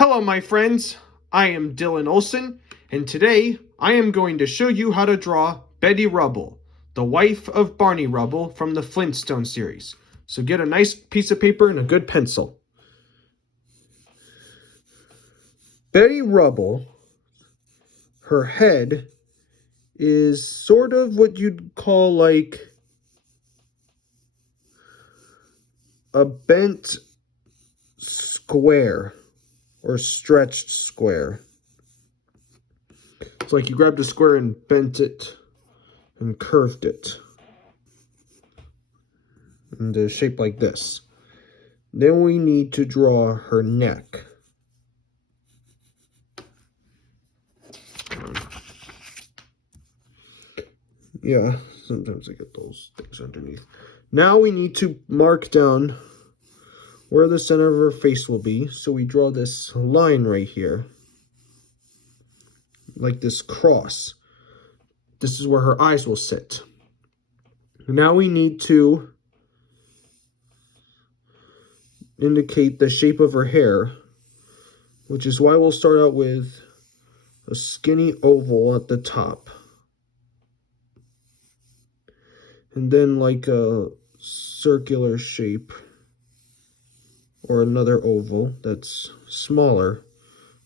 Hello, my friends. I am Dylan Olson, and today I am going to show you how to draw Betty Rubble, the wife of Barney Rubble from the Flintstones series. So get a nice piece of paper and a good pencil. Betty Rubble, her head is sort of what you'd call like a bent square or stretched square. It's like you grabbed a square and bent it and curved it into a shape like this. Then we need to draw her neck. Yeah, sometimes I get those things underneath. Now we need to mark down where the center of her face will be. So we draw this line right here, like this cross. This is where her eyes will sit. Now we need to indicate the shape of her hair, which is why we'll start out with a skinny oval at the top. And then like a circular shape or another oval that's smaller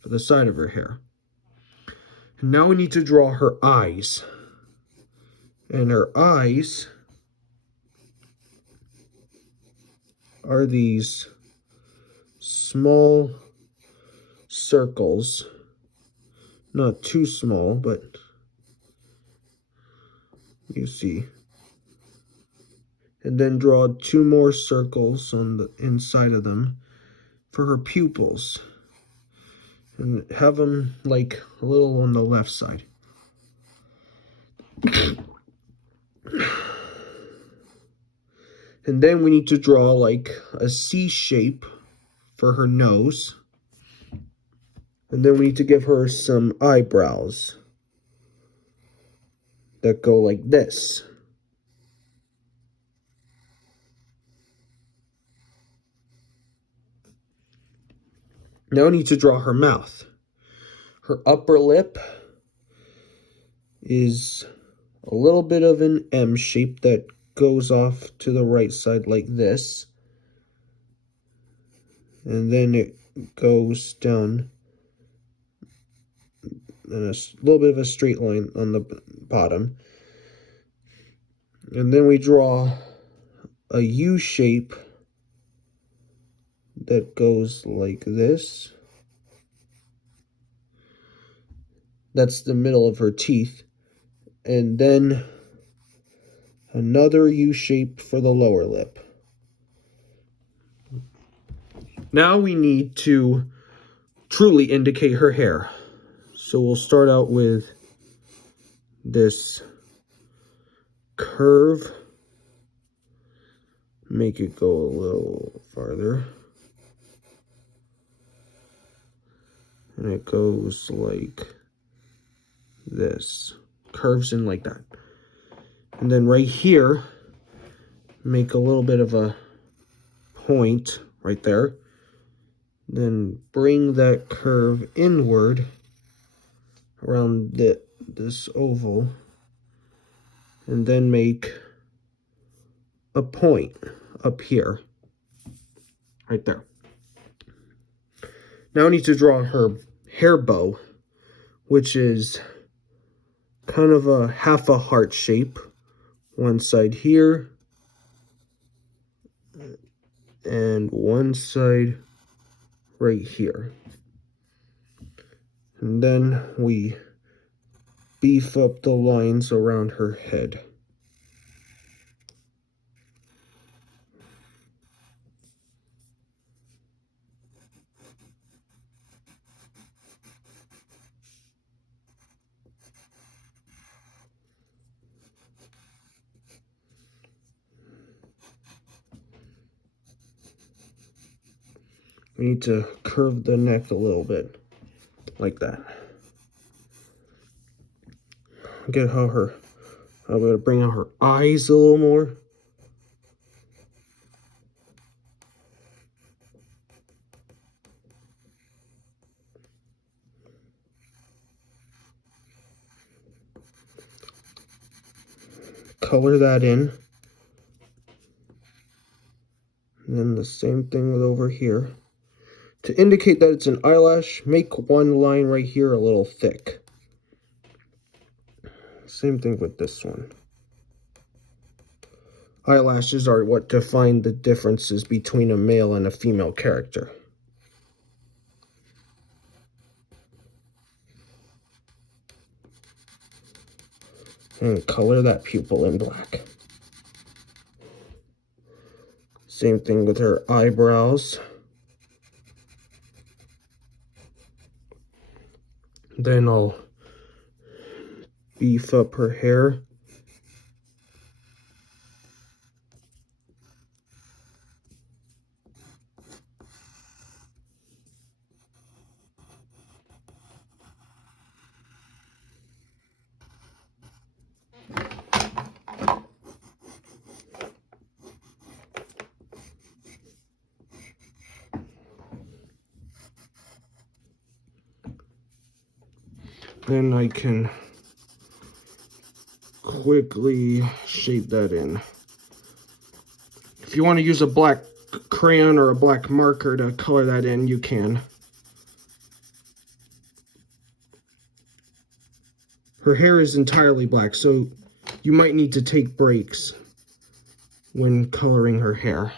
for the side of her hair. And now we need to draw her eyes. And her eyes are these small circles. Not too small, but you see. And then draw two more circles on the inside of them for her pupils. And have them like a little on the left side. And then we need to draw like a C shape for her nose. And then we need to give her some eyebrows that go like this. Now I need to draw her mouth. Her upper lip is a little bit of an M shape that goes off to the right side like this. And then it goes down in a little bit of a straight line on the bottom. And then we draw a U shape that goes like this. That's the middle of her teeth. And then another U shape for the lower lip. Now we need to truly indicate her hair. So we'll start out with this curve. Make it go a little farther. And it goes like this. Curves in like that. And then right here, make a little bit of a point right there. Then bring that curve inward around this oval. And then make a point up here. Right there. Now I need to draw her hair bow, which is kind of a half a heart shape. One side here, and one side right here. And then we beef up the lines around her head. We need to curve the neck a little bit, like that. Get how I'm going to bring out her eyes a little more. color that in. And then the same thing with over here. To indicate that it's an eyelash, make one line right here a little thick. Same thing with this one. Eyelashes are what define the differences between a male and a female character. And color that pupil in black. Same thing with her eyebrows. Then I'll beef up her hair. Then I can quickly shape that in. If you want to use a black crayon or a black marker to color that in, you can. Her hair is entirely black, so you might need to take breaks when coloring her hair.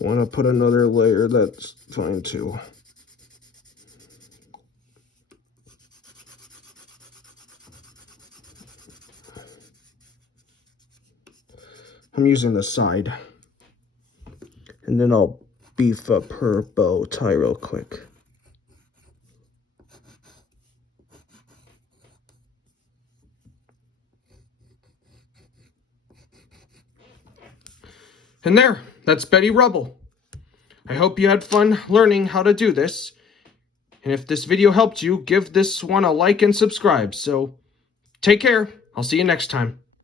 Want to put another layer, that's fine too. I'm using the side. And then I'll beef up her bow tie real quick. And there, that's Betty Rubble. I hope you had fun learning how to do this. And if this video helped you, give this one a like and subscribe. So take care. I'll see you next time.